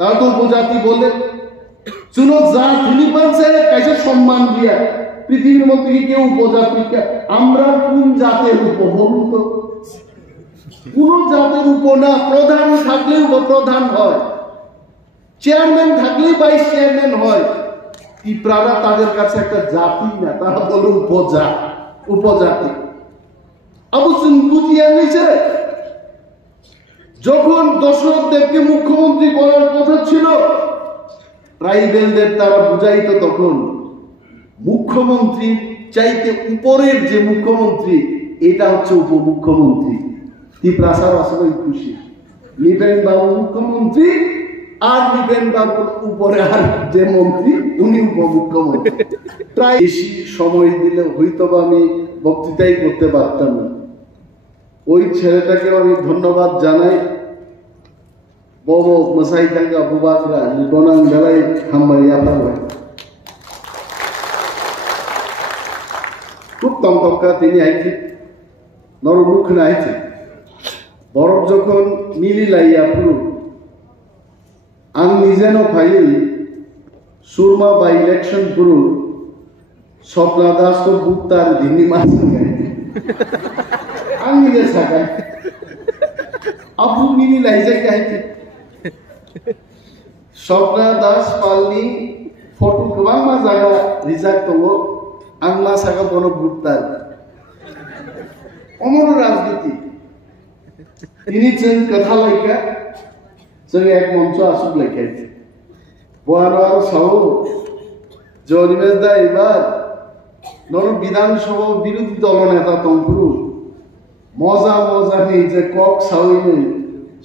তারা তো উপজাতি বলে চুনো জাত ফিলিপাইন্সে কাছে সম্মান দিয়া পৃথিবীর মধ্যে কেউ উপজাতি আমরা কোন জাতের উপ বলুন তো কোন জাতের উপ না প্রধান থাকলে উপপ্রধান হয় চেয়ারম্যান থাকলেই ভাইস চেয়ারম্যান হয় পিঁপড়ারা তাদের কাছে একটা জাতি না তারা বলে উপজাতি অবশ্যই বুঝিয়ে নিছে যখন দশরথ দেবকে মুখ্যমন্ত্রী করার কথা ছিল ট্রাইবেলদের তারা বুঝাইতো তখন মুখ্যমন্ত্রী চাইতে উপরের যে মুখ্যমন্ত্রী এটা হচ্ছে উপমুখ্যমন্ত্রী ত্রিপ্রাসার আসলে খুশি নিবেন বাবু মুখ্যমন্ত্রী আর নিবেন বাবুর উপরে আর যে মন্ত্রী উনি উপমুখ্যমন্ত্রী প্রায় বেশি সময় দিলে হয়তো আমি বক্তৃতাই করতে পারতাম না ওই ছেলেটাকে আমি ধন্যবাদ জানাই বড় মশাই থাকা বুবাকরা বনাং বেলায় হাম্বাই আপনার খুব তমতমকা তিনি আইছে নরমুখ না আইছে বরফ যখন মিলি লাইয়া পুরো আং নিজেনো ফাইল সুরমা বা ইলেকশন পুরো স্বপ্না দাস তো বুত্তার ধিনি মাছ আং নিজে সাকায় আপু মিলি লাইছে আইছে স্বপ্না দাস পালনি ফটো গোबां मा जागा रिजार्भ दङ आं मा सागा बन बुत्तार अमर राजनीति তিনি जों कथा लायका जों एक मंच आसुक लायखायছে বয়ার সাও জনিমেশ দা এবার নর বিধানসভা বিরোধী দল নেতা তম্পুরু মজা মজা নেই যে কক সাউইনে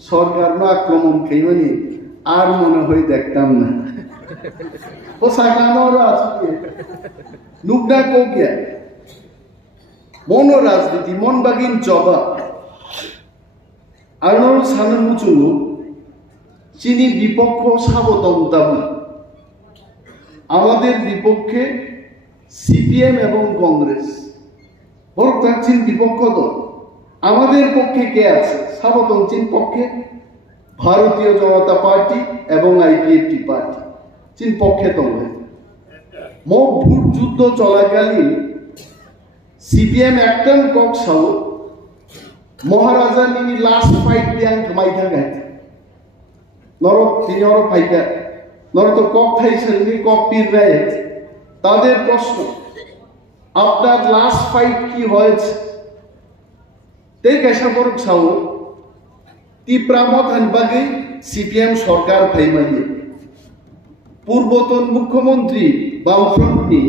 সরকার না আক্রমণ খাইমানি আর মনে হয় দেখতাম না ও সাগানোর আছে নুকডা কোকিয়া মন রাজনীতি মন বাগিন জবা আর নর সানন মুচু চিনি বিপক্ষ সাবতম দাবি আমাদের বিপক্ষে সিপিএম এবং কংগ্রেস বড় থাকছেন বিপক্ষ দল আমাদের পক্ষে কে আছে সাবতম চীন পক্ষে ভারতীয় জনতা পার্টি এবং আইপিএফটি পার্টি চীন পক্ষে তবে মোট ভোট যুদ্ধ চলাকালীন সিপিএম একটান কক সাউ মহারাজা নিনি লাস্ট ফাইট দিয়াং মাইথা গাইতে নরক তিনি ওর ফাইটা নর তো কক থাইছেন নি কক পীর রায় তাদের প্রশ্ন আপনার লাস্ট ফাইট কি হয়েছে তেই কেসা বরক সাউ তীব্রামত হানবাগে সিপিএম সরকার ফাইমাইয়ে পূর্বতন মুখ্যমন্ত্রী বামফ্রন্টনি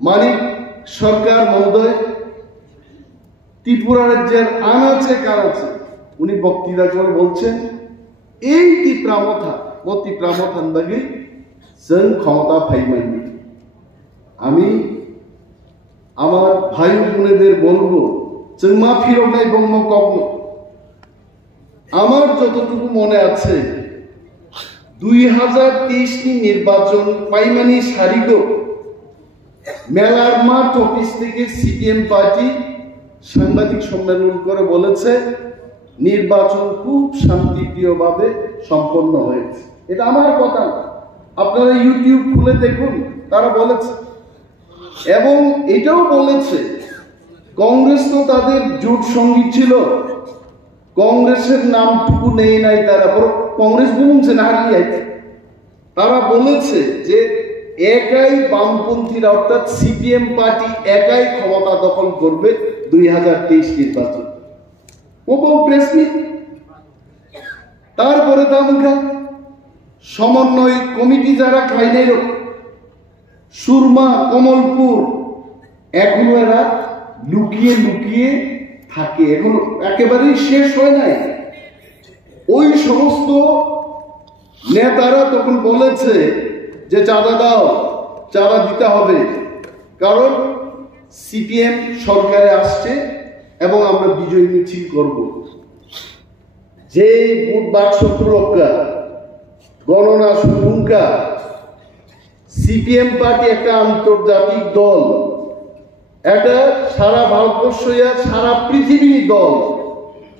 মানিক সরকার মহোদয় ত্রিপুরা রাজ্যের আনাচে কানাচে উনি বক্তৃতা করে বলছেন এই তীব্রামত হানবাগে जों ক্ষমতা ফাইমাইয়ে আমি আমার ভাই বোনেদের বলবো जों मा ফিরনাই বঙ্গ কগ্ন আমার যতটুকু মনে আছে 2023 নির্বাচন পাইমানি সারিগো মেলার মাঠ অফিস থেকে সিপিএম পার্টি সাংবাদিক সম্মেলন করে বলেছে নির্বাচন খুব শান্তিপ্রিয়ভাবে সম্পন্ন হয়েছে এটা আমার কথা আপনারা ইউটিউব খুলে দেখুন তারা বলেছে এবং এটাও বলেছে কংগ্রেস তো তাদের জোট সঙ্গী ছিল কংগ্রেসের নামটুকু নেই নাই তারা কংগ্রেস বলছে না হারিয়ে তারা বলেছে যে একাই বামপন্থীরা অর্থাৎ সিপিএম পার্টি একাই ক্ষমতা দখল করবে 2023 নির্বাচন প্রেসমিট তারপরে তামুখা সমন্বয় কমিটি যারা খাইনের সুরমা কমলপুর এখনো এরা লুকিয়ে লুকিয়ে থাকে এখনো একেবারেই শেষ হয় নাই ওই সমস্ত নেতারা তখন বলেছে যে চাঁদা দাও চাঁদা দিতে হবে কারণ সিপিএম সরকারে আসছে এবং আমরা বিজয় মিছিল করব যে ভোট বাক্স প্রক্রিয়া গণনা শুরুকা সিপিএম পার্টি একটা আন্তর্জাতিক দল এটা সারা ভারতবর্ষ সারা পৃথিবীর দল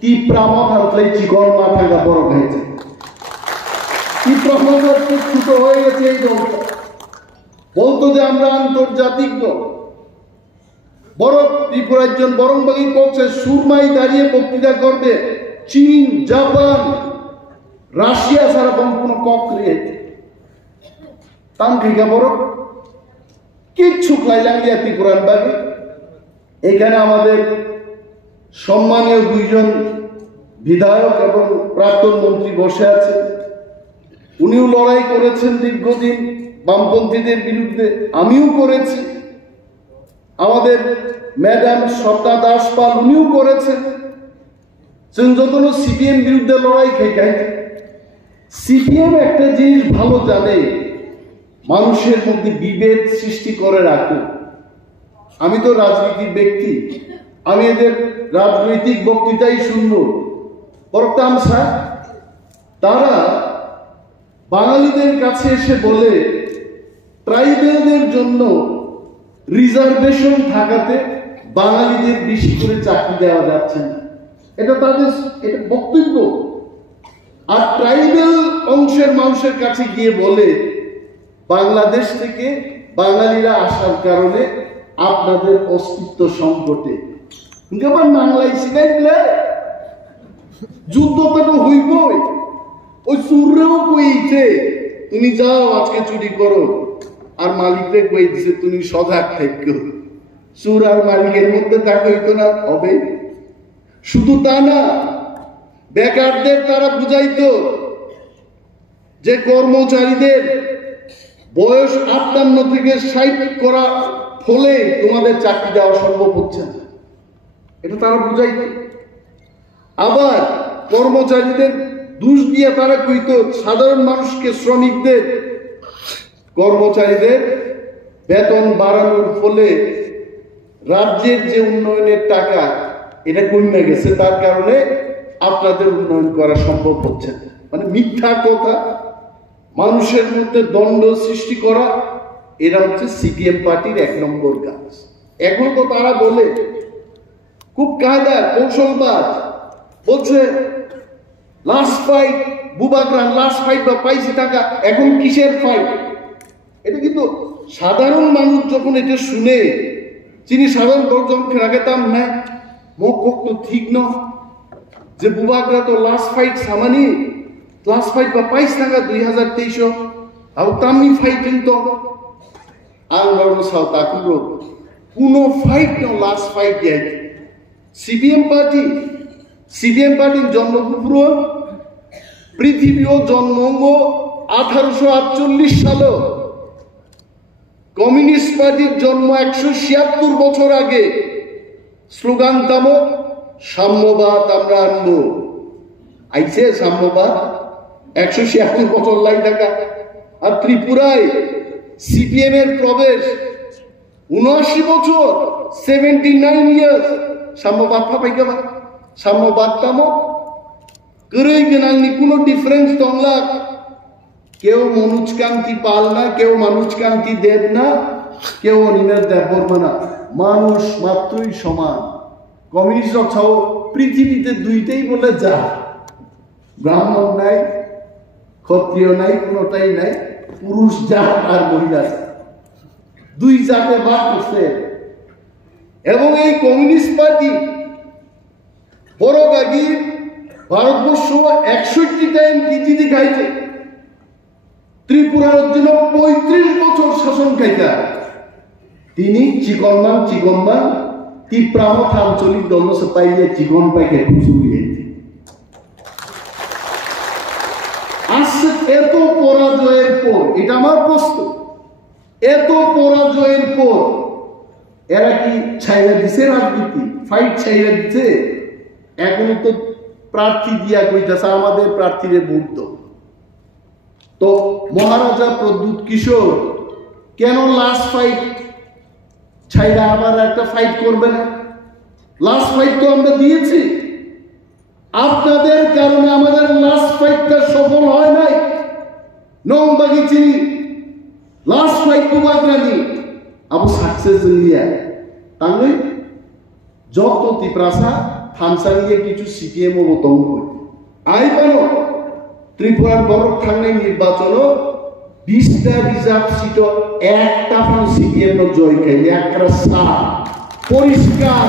তীব্রামত হাতলাই চিকন মাথা বড় হয়েছে ছোট হয়ে গেছে এই দলটা। বলতো যে আমরা আন্তর্জাতিক দল। বরং ত্রিপুরা একজন বরংবাগী কক্সে সুরমাই দাঁড়িয়ে বক্তৃতা করবে চীন, জাপান, রাশিয়া ছাড়া কোনো কক রে তান থেকে বড় কিচ্ছু খাইলাম দিয়া ত্রিপুরার বাগে। এখানে আমাদের সম্মানীয় দুইজন বিধায়ক এবং প্রাক্তন মন্ত্রী বসে আছেন। উনিও লড়াই করেছেন দীর্ঘদিন বামপন্থীদের বিরুদ্ধে, আমিও করেছি। আমাদের ম্যাডাম স্বপ্না দাস পাল উনিও করেছেন। যত সিপিএম বিরুদ্ধে লড়াই খাই সিপিএম একটা জিনিস ভালো জানে, মানুষের মধ্যে বিভেদ সৃষ্টি করে রাখে। আমি তো রাজনীতির ব্যক্তি, আমি এদের রাজনৈতিক বক্তৃতাই শুনব। বরং তারা বাঙালিদের কাছে এসে বলে ট্রাইবেলদের জন্য রিজার্ভেশন থাকাতে বাঙালিদের বেশি করে চাকরি দেওয়া যাচ্ছে না। এটা তাদের বক্তব্য। আর ট্রাইবেল অংশের মানুষের কাছে গিয়ে বলে বাংলাদেশ থেকে বাঙালিরা আসার কারণে আপনাদের অস্তিত্ব সংকটে। যুদ্ধ তো হইবই। ওই চুররেও কইছে তুমি যাও আজকে চুরি করো, আর মালিকরে কই দিছে তুমি সজাগ থেকো। চুর আর মালিকের মধ্যে দেখা হইতো না হবে। শুধু তা না, বেকারদের তারা বুঝাইতো যে কর্মচারীদের বয়স 58 থেকে 60 করা ফলে তোমাদের চাকরি দেওয়া সম্ভব হচ্ছে না, এটা তারা বুঝাইত। আবার কর্মচারীদের দোষ দিয়ে তারা কইত সাধারণ মানুষকে, শ্রমিকদের, কর্মচারীদের বেতন বাড়ানোর ফলে রাজ্যের যে উন্নয়নের টাকা এটা কমে গেছে, তার কারণে আপনাদের উন্নয়ন করা সম্ভব হচ্ছে না। মানে মিথ্যা কথা, মানুষের মধ্যে দ্বন্দ্ব সৃষ্টি করা, এরা হচ্ছে সিপিএম পার্টির 1 নম্বর কাজ। এখন তো তারা বলে খুব কায়দা কৌশলবাদ, বলছে লাস্ট ফাইট বুবাগ্রাম, লাস্ট ফাইট বা পাইছি টাকা, এখন কিসের ফাইট? এটা কিন্তু সাধারণ মানুষ যখন এটা শুনে, যিনি সাধারণ যখন খেলাকেতাম না মুখ তো ঠিক ন যে বুবাগ্রা তো লাস্ট ফাইট সামানি, লাস্ট ফাইট বা পাইছ টাকা 2023 আর তামি ফাইট কিন্তু আঙ্গর সাউথ আকুরো কোনো ফাইট ন লাস্ট ফাইট দিয়ে সিপিএম পার্টির জন্মপুর পৃথিবীও জন্ম 1848 সালে, কমিউনিস্ট পার্টির জন্ম 176 বছর আগে। স্লোগান তামো সাম্যবাদ আমরা আনবো, আইছে সাম্যবাদ 176 বছর লাই থাকা। আর ত্রিপুরায় সিপিএম এর প্রবেশ 79 বছর, 79 ইয়ার্স। সাম্যবাদ পাইকা সাম্যবাদ তামো করেই গেনালনি কোনো ডিফারেন্স তংলা। কেউ মনোজকান্তি পাল না, কেউ মানুষকান্তি দেব না, কেউ অনিমের দেববর্মা না, মানুষ মাত্রই সমান। কমিউনিস্ট ছাও পৃথিবীতে দুইটাই বলে যা, ব্রাহ্মণ নাই, ক্ষত্রিয় নাই, কোনোটাই নাই, পুরুষ জাত আর মহিলা দুই জাতে বাদ করছে। এবং এই কমিউনিস্ট পার্টি বড়গাগী ভারতবর্ষ 61 টাইম কিচিদি খাইছে। ত্রিপুরার জন্য 35 বছর শাসন খাইতা তিনি চিকনমান তিপ্রামত আঞ্চলিক দল পাইলে চিকন পাইকে খুঁজুলিয়ে আসছে। এত পরাজয়ের পর, এটা আমার প্রশ্ন, এত পরাজয়ের পর এরা কি ছাইরা দিছে রাজনীতি? ফাইট ছাইরা দিছে? এখনো তো প্রার্থী দিয়া কইতাছে আমাদের প্রার্থীরে ভোট দাও। তো মহারাজা প্রদ্যুৎ কিশোর কেন লাস্ট ফাইট ছাইরা আবার একটা ফাইট করবে না? লাস্ট ফাইট তো আমরা দিয়েছি, আপনাদের কারণে আমাদের লাস্ট ফাইটটা সফল হয় নাই। নংবাগি চিনি লাস্ট ফাইট বুবাগ্রানি আবু সাকসেস লিয়া তাহলে যত তিপ্রাসা থানসানিয়ে কিছু সিপিএম ও দম আই পানো ত্রিপুরার বড় থানায় নির্বাচন 20টা রিজার্ভ সিট একটা ফান সিপিএম জয় খাইলে একটা সার পরিষ্কার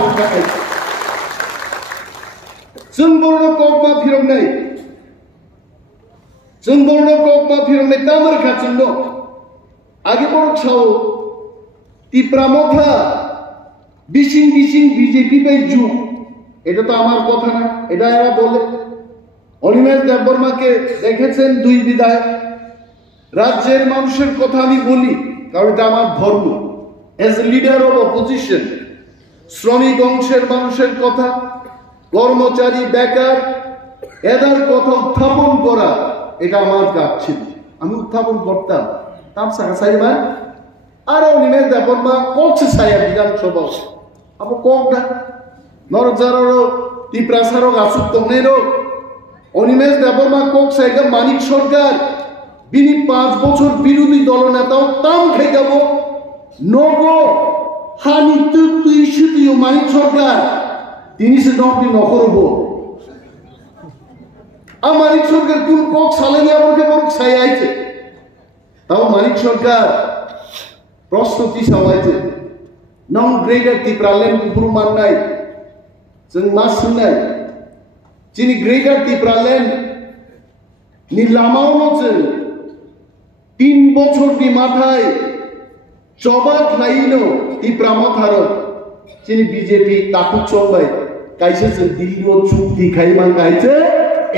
जों बर'नो ककमा फिरम नै जों बर'नो ककमा फिरम नै तामर खाथिं दं आगे बड़ छाव तिप्रामथा बिसिं बिसिं बीजेपी बाय जुग এটা তো আমার কথা না এটা এরা বলে অনিমেষ দেববর্মাকে দেখেছেন দুই বিধায়ক রাজ্যের মানুষের কথা আমি বলি কারণ এটা আমার ধর্ম এজ লিডার অফ অপোজিশন শ্রমিক অংশের মানুষের কথা কর্মচারী বেকার এদের কথা উত্থাপন করা এটা আমার কাজ ছিল আমি উত্থাপন করতাম তাম সাইবা আর অনিমেষ দেববর্মা কচ্ছে সাইয়া বিধানসভা আবার ককটা নরজারো তিপ্রাসারো গাছুক তংনেরো অনিমেষ দেববর্মা কক সাইগা মানিক সরকার বিনি 5 বছর বিরোধী দলনেতাও তাম খাইগাব নগ হানি তুই শুধু মানিক সরকার তিনি সে নকলি নকরব আর মানিক সরকার কোন কক সালেনি আমাকে বড় ছাই আইছে তাও মানিক সরকার প্রস্তুতি সাওয়াইছে নং গ্রেডার তিপ্রালেন কুপুরমান নাই जों मा सोंनाय जिनि ग्रेटार तिप्रालेण्ड नि लामायावनो जों 3 बछरनि माथाय जबाब लायनो तिप्रामथारो जिनि बीजेपी ताकु चंबाय कायसे जों दिल्लीयाव चुक्ति खायमान गायছে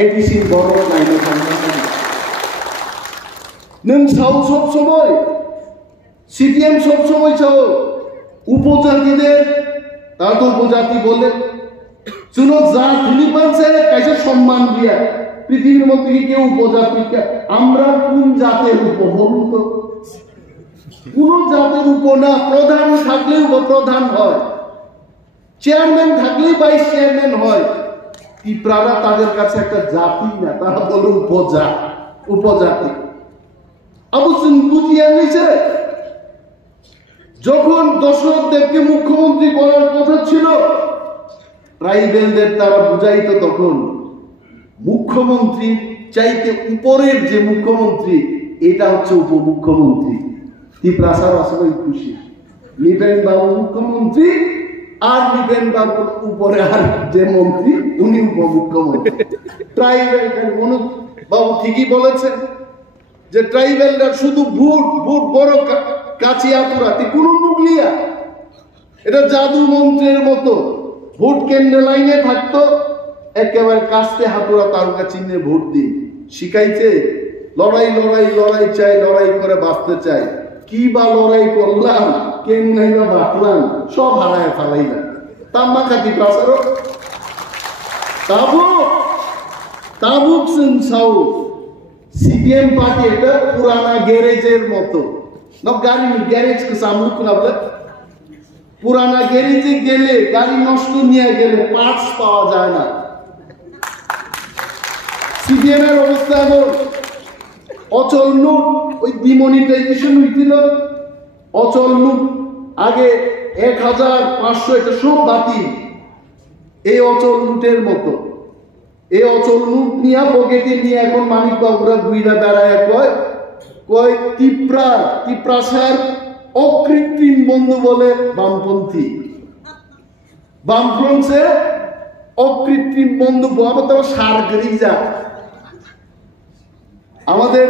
एडिसि बर' नायनो थांनानै नों साव सब समय सीपीएम सब समय চাও উপজাতিদের তা তো উপজাতি বলে শুনো জাতি পাচ্ছে কাইসে সম্মান দিয়া পৃথিবীর মধ্যে কি কেউ উপজাতিকে আমরা কোন জাতের উপবন্ধ কোন জাতের উপ না প্রধান থাকলে উপপ্রধান হয় চেয়ারম্যান থাকলে ভাইস চেয়ারম্যান হয় তিপ্রারা তাদের কাছে একটা জাতি না তারা বলে উপজাতি অবশ্য বুঝিয়ে নিছে যখন দশরথ দেবকে মুখ্যমন্ত্রী করার কথা ছিল ট্রাইবেলদের তারা বুঝাইতো তখন মুখ্যমন্ত্রী চাইতে উপরের যে মুখ্যমন্ত্রী এটা হচ্ছে উপমুখ্যমন্ত্রী তিপ্রাসার আসলে খুশি নিবেন বাবু মুখ্যমন্ত্রী আর নিবেন বাবুর উপরে আর যে মন্ত্রী উনি উপমুখ্যমন্ত্রী ট্রাইবেলদের মনোজ বাবু ঠিকই বলেছেন যে ট্রাইবেলরা শুধু ভোট বড় কাছে আতুরাতে কোন নুগলিয়া এটা জাদু মন্ত্রের মতো ভোট কেন্দ্র লাইনে থাকতো একেবারে কাস্তে হাতুরা তারকা চিহ্নে ভোট দিন শিখাইছে লড়াই লড়াই লড়াই চাই লড়াই করে বাঁচতে চাই কি বা লড়াই করলাম কেমনে বা বাঁচলাম সব হারায় ফেলাইলাম তাম্মা খাতি প্রাসারো তাবুক সাউ সিপিএম পার্টি এটা পুরানা গ্যারেজের মতো না গাড়ি গ্যারেজ কে সামনে কোন বলে পুরানা গ্যারেজে গেলে গাড়ি নষ্ট নিয়ে গেলে পার্টস পাওয়া যায় না সিপিএম এর অবস্থা এখন অচল নোট ওই ডিমনিটাইজেশন হইছিল অচল নোট আগে 1500 এটা সব বাতিল এই অচল নোটের মতো এই অচল নোট নিয়ে পকেটে নিয়ে এখন মানিক বাবুরা ঘুইরা বেড়ায় কয় তিপ্রাসার অকৃত্রিম বন্ধু বলে বামপন্থী বামফ্রন্টে অকৃত্রিম বন্ধু বলতে সার গরিজা আমাদের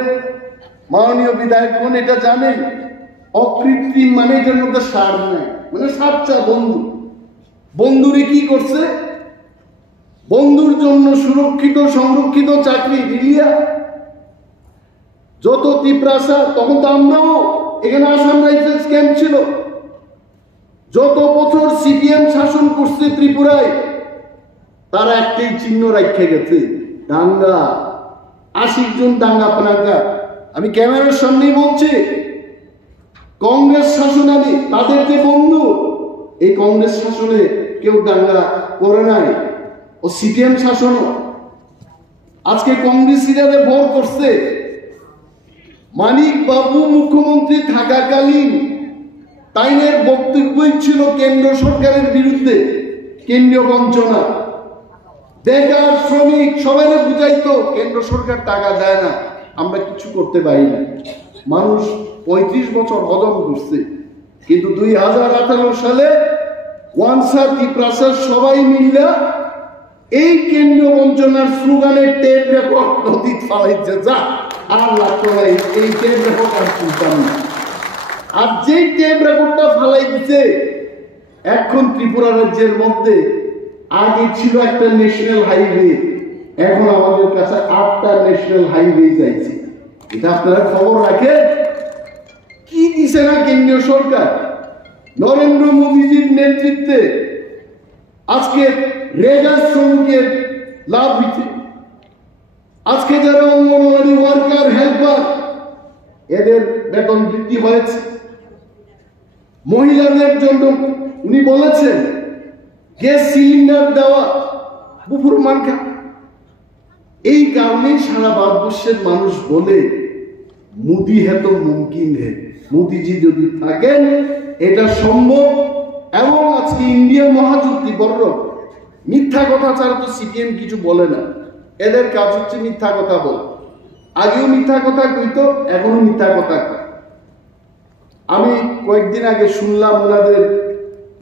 মাননীয় বিধায়কগণ এটা জানেন অকৃত্রিম মানে এটার মধ্যে সার নাই মানে সাচ্চা বন্ধুরে কি করছে বন্ধুর জন্য সুরক্ষিত সংরক্ষিত চাকরি দিলিয়া যত তিপ্রাসা তখন তো আমরাও এখানে আসাম রাইফেলস ক্যাম্প ছিল যত বছর সিপিএম শাসন করছে ত্রিপুরায় তারা একটাই চিহ্ন রাখে গেছে দাঙ্গা 80 জন দাঙ্গা পানাঙ্গা আমি ক্যামেরার সামনেই বলছি কংগ্রেস শাসনে তাদের যে বন্ধু এই কংগ্রেস শাসনে কেউ দাঙ্গা করে নাই ও সিপিএম শাসনও আজকে কংগ্রেসীরা ভর করছে মানিক বাবু মুখ্যমন্ত্রী থাকাকালীন তাইনের বক্তব্যই ছিল কেন্দ্র সরকারের বিরুদ্ধে কেন্দ্রীয় বঞ্চনা বেকার শ্রমিক সবাই বুঝাইতো কেন্দ্র সরকার টাকা দেয় না, আমরা কিছু করতে পারি না। মানুষ 35 বছর হজম করছে, কিন্তু 2018 সালে ওয়ানসা ত্রিপ্রাসার সবাই মিল্লা এই কেন্দ্রীয় বঞ্চনার স্লোগানের টেপ রেকর্ড নদীত ফালাইছে। যা আর লাগতো ভাই, এই টেপ রেকর্ড আর শুনতাম না। আর যেই টেপ রেকর্ডটা ফালাই দিছে, এখন ত্রিপুরা রাজ্যের মধ্যে আগে ছিল একটা ন্যাশনাল হাইওয়ে, এখন আমাদের কাছে 8টা ন্যাশনাল হাইওয়ে যাইছে। এটা আপনারা খবর রাখেন। কি দিছে না কেন্দ্রীয় সরকার? নরেন্দ্র মোদীজির নেতৃত্বে আজকে রেগা শ্রমিকের লাভ হচ্ছে। আজকে যারা অঙ্গনওয়াড়ি ওয়ার্কার, হেল্পার, এদের বেতন বৃদ্ধি হয়েছে। মহিলাদের জন্য উনি বলেছেন গ্যাস সিলিন্ডার দেওয়া বুফুর মানখা। এই কারণেই সারা ভারতবর্ষের মানুষ বলে মোদি হে তো মুমকিন হে, মোদিজি যদি থাকেন এটা সম্ভব। এবং আজকে ইন্ডিয়া মহাজোটটি বড় মিথ্যা কথা ছাড়া তো সিপিএম কিছু বলে না। এদের কাজ হচ্ছে মিথ্যা কথা বল। আগেও মিথ্যা কথা কইতো, এখনো মিথ্যা কথা কয়। আমি কয়েকদিন আগে শুনলাম ওনাদের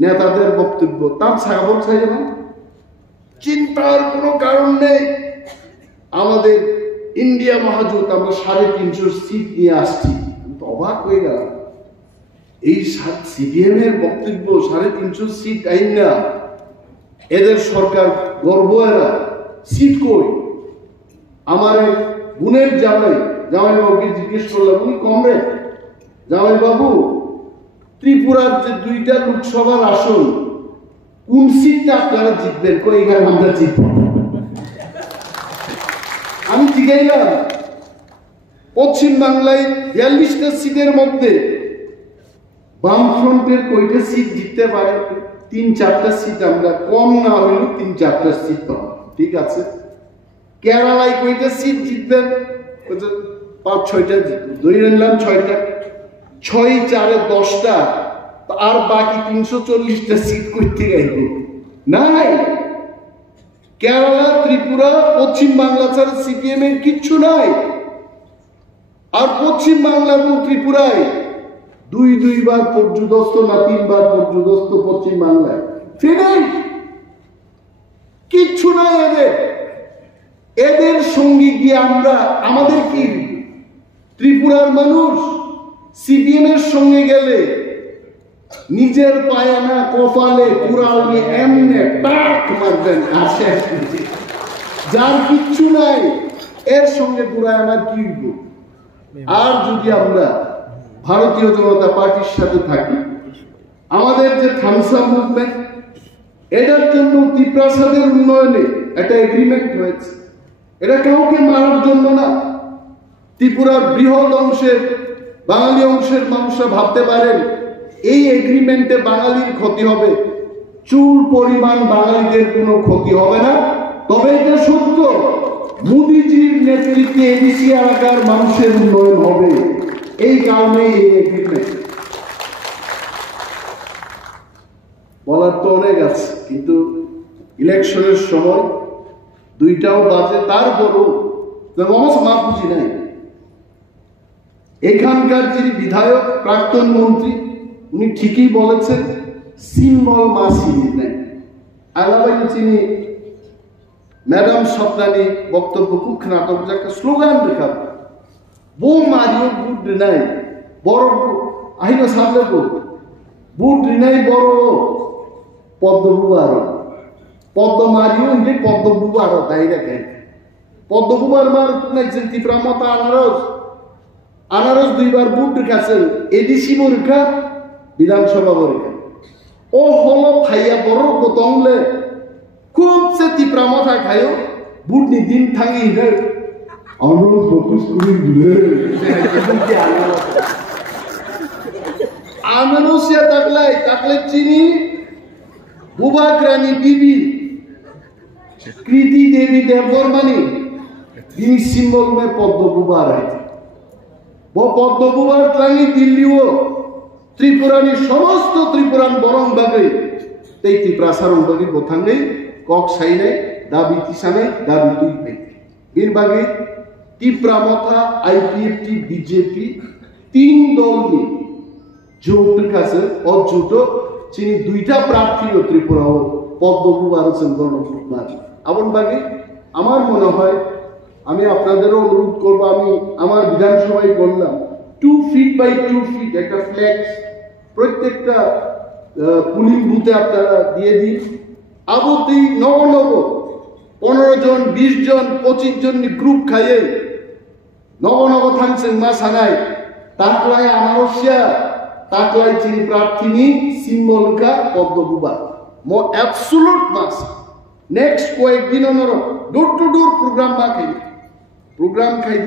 নেতাদের বক্তব্য, তার সাগর চাইছে না, চিন্তার কোনো কারণ নেই। আমাদের ইন্ডিয়া মহাজোট আমরা 350 সিট নিয়ে আসছি। অবাক হয়ে গেল। এই সিপিএম এর বক্তব্য 350 সিট আইন না, এদের সরকার গর্ব এরা সিট কই। আমার এক বোনের জামাইবাবুকে জিজ্ঞেস করলাম, উনি কমরেড, জামাইবাবু ত্রিপুরার যে 2টা লোকসভার আসন কোন সিটটা আপনারা জিতবেন? কই এখানে আমরা জিতব। আমি জিজ্ঞাসা, পশ্চিম বাংলায় 42টা সিটের মধ্যে বামফ্রন্টের কয়টা সিট জিততে পারে? 3-4টা সিট, আমরা কম না হইলেও 3-4টা সিট পাবো। ঠিক আছে। কেরালায় কয়টা সিট জিতবেন? 5-6টা জিতবে। ধরে নিলাম 6টা, 6-4-এ 10টা, আর বাকি 340টা সিট করতে গেল নাই। কেরালা, ত্রিপুরা, পশ্চিম বাংলা ছাড়া সিপিএম এর কিচ্ছু নাই। আর পশ্চিম বাংলা এবং ত্রিপুরায় 2-2বার পর্যুদস্ত না 3বার পর্যুদস্ত পশ্চিম বাংলায়। ফিনিশ, কিচ্ছু নাই এদের। এদের সঙ্গে গিয়ে আমরা আমাদের কি? ত্রিপুরার মানুষ সিপিএম এর সঙ্গে গেলে নিজের পায়ে না কপালে কুড়াল নিয়ে এমনে টাক মারবেন। আসে যার কিচ্ছু নাই এর সঙ্গে পুরায় আমার কি হইব? আর যদি আমরা ভারতীয় জনতা পার্টির সাথে থাকি, আমাদের যে থামসা মুভমেন্ট, এটার জন্য ত্রিপ্রাসাদের উন্নয়নে একটা এগ্রিমেন্ট হয়েছে। এটা কাউকে মারার জন্য না। ত্রিপুরার বৃহৎ অংশের বাঙালি অংশের মানুষরা ভাবতে পারেন এই এগ্রিমেন্টে বাঙালির ক্ষতি হবে। চুল পরিমাণ বাঙালিদের কোনো ক্ষতি হবে না। তবে এটা সত্য, মোদিজির নেতৃত্বে এডিসি এলাকার মানুষের উন্নয়ন হবে। এই কারণে এই এগ্রিমেন্ট। বলার তো অনেক আছে, কিন্তু ইলেকশনের সময় 2টাও বাজে, তারপরও মা বুঝি নাই। এখানকার যিনি বিধায়ক, প্রাক্তন মন্ত্রী, উনি ঠিকই বলেছেন সিম্বল মা চিনি নাই। আলাবাই চিনি ম্যাডাম স্বপ্নানী বক্তব্য খুব নাটক, একটা স্লোগান লেখা, বো মারিও বুট নাই বড় আহিল সামনে বুট নাই বড় পদ্মবু আরো পদ্ম মারিও ইংরেজি পদ্মবু আরো তাই দেখেন। পদ্মবুবার মার নাইছেন তীব্রামতা আনারস 2বার বুট রেখাছেন, এডিসি পরীক্ষা, বিধানসভা পরীক্ষা। ও হলো খাইয়া বড় কতংলে খুব সে তীব্রামতা খাইও বুট নি দিন থাকি আনারস ফোকাস করে দিলে আনারসিয়া তাকলাই চিনি বুবাগ্রানী বিবি কৃতি দেবী দেববর্মানী তিনি সিম্বল में পদ্মবুবার আছে। वो পদ্মবুবার ত্রাণী দিল্লিও ত্রিপুরানি সমস্ত ত্রিপুরান বরং বাগে তেই ত্রিপ্রাসার অন্তরি বোথাঙ্গে কক সাই নাই দাবি তিসানে দাবি তুই পাই এর তীব্রামথা আইপিএফটি বিজেপি 3 দল নিয়ে জোটের কাছে অজোট চিনি 2টা প্রার্থী ত্রিপুরা ও পদ্মকুমার গণকুমার আপন বাকি আমার মনে হয় আমি আপনাদেরও অনুরোধ করব আমি আমার বিধানসভায় বললাম 2 ফিট বাই 2 ফিট একটা ফ্ল্যাক্স প্রত্যেকটা পুলিং বুথে আপনারা দিয়ে দিন আবতি নব 15 জন 20 জন 25 জন গ্রুপ খাইয়ে নব থাকছেন মা সানাই তাকলাই আনারসিয়া তাকলাই চিনি প্রার্থিনী সিম্বলকা পদ্মকুবা মো অ্যাবসোলুট মাস নেক্সট কয়েকদিন ওনারা ডোর টু ডোর প্রোগ্রাম খাই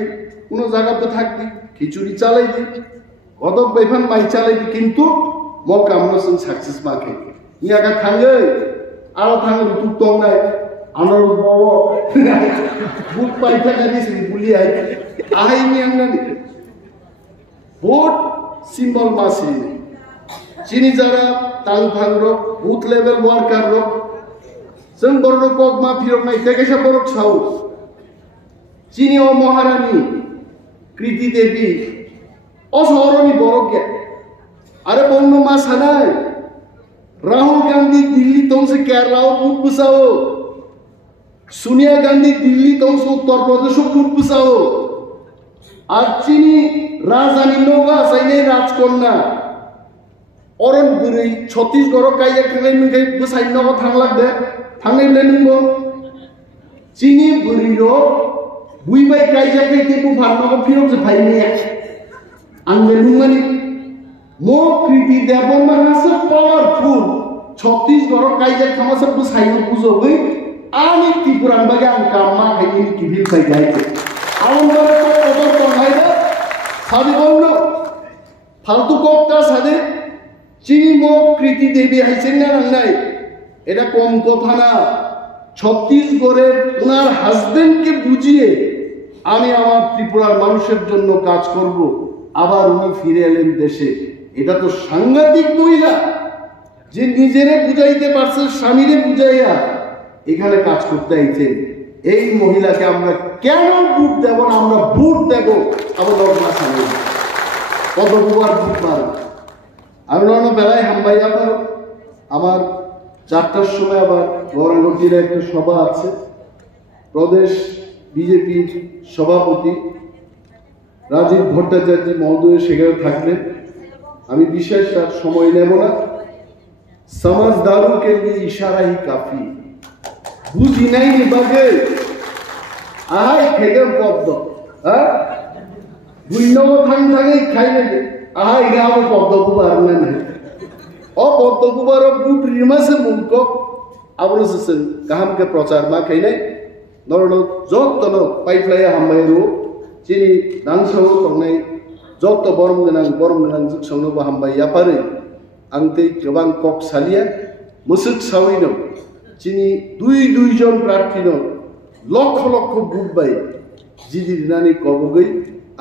কোনো জায়গাতে থাকবি খিচুড়ি চালাই দি কদক বেফান মাই চালাই দি কিন্তু ম কামনাসন সাকসেস মা খাই ইয়াকা থাঙ্গে আরো থাঙ্গে ঋতু তং নাই আনার বাবা বুক পাইতা গাদিস বুলি আই আহাই নিয়াংনানি ভোট সিম্বল মাসি চিনি যারা তাং ভাংরো বুথ লেভেল ওয়ার্কার রো जों बरनो कक मा फिरनाय तेकेशा बरक साउस चिनी ओ महारानी कृति देवी असहरनी बरक गे अरे बंगनो मा सानाय राहुल गांधी दिल्ली तंसे केरला बुट बुसाओ सोनिया गांधी दिल्ली तंसे उत्तर प्रदेश बुट बुसाओ আর চিনি রাজধানী নৌকা সাইনে রাজকন্যা অরণ বুড়ি ছত্তিশগড় কাইয়া খেলাই মিখাই বসাইন নগর থাংলাক দে थांनाय नंगौ चिनी बुरिरो बुइबाय कायजाखै तेबु भारनाव फिरम से फाइने आंगे नुमानि मो कृति देबमानासो पावरफुल छत्तीसगढ़ कायजा खामासो बसाइनो बुजोबै आनि त्रिपुरान बागे आं कामा खाइनि किबिल साइगाय आउन बारे तो ओदर तनायदा सादि बन्नो फालतु कोकटा सादे चिनी मो कृति देवी हाइसेन ना नांनाय এটা কম কথা না ছত্তিশগড়ের ওনার হাজবেন্ডকে বুঝিয়ে আমি আমার ত্রিপুরার মানুষের জন্য কাজ করব আবার উনি ফিরে এলেন দেশে এটা তো সাংঘাতিক মহিলা যে নিজেরে বুঝাইতে পারছে স্বামীরে বুঝাইয়া এখানে কাজ করতে আইছেন এই মহিলাকে আমরা কেন ভোট দেব না আমরা ভোট দেব আবার লগ্না সামনে পদ্মকুমার ভোট পারব আর অন্য বেলায় হাম্বাইয়া পারো আমার 4টার সময় আবার গৌরাঙ্গটির একটা সভা আছে প্রদেশ বিজেপির সভাপতি রাজীব ভট্টাচার্য মহোদয় সেখানে থাকলেন আমি বিশেষ আর সময় নেব না समझदारों के लिए इशारा ही काफी बुझी नहीं निभागे आहाय खेगम पद्म हाँ बुइनो थांग थांगे खाई नहीं आहाय गाँव पद्म को बारना नहीं और पद्मकुमार बुट रिमा से मुनको आबरो से गाहाम के प्रचार मा खाइनाय नरनो जत्तनो पाइफ्लाया हामबायरो चिनि नांसो तंनाय जत्त बरम गोनां जुगसंनो बा हामबाय यापारे आंते गोबां कक सालिया मुसुक सावैनो चिनि दुई जन प्रार्थीनो लक्ष लक्ष बुट बाय जिदिनानि कबगै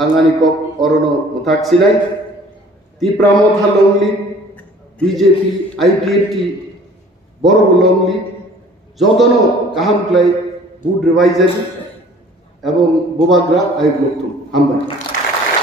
आंगानि कक अरनो मुथाक्सिनाय तिप्रामथा लंगलि বিজেপি আইপিএফটি বড় লংলি যতনো কাহাম ক্লাই বুট রেভাইজারি এবং বোবাগ্রা আইব লক্ষ্য হামবাই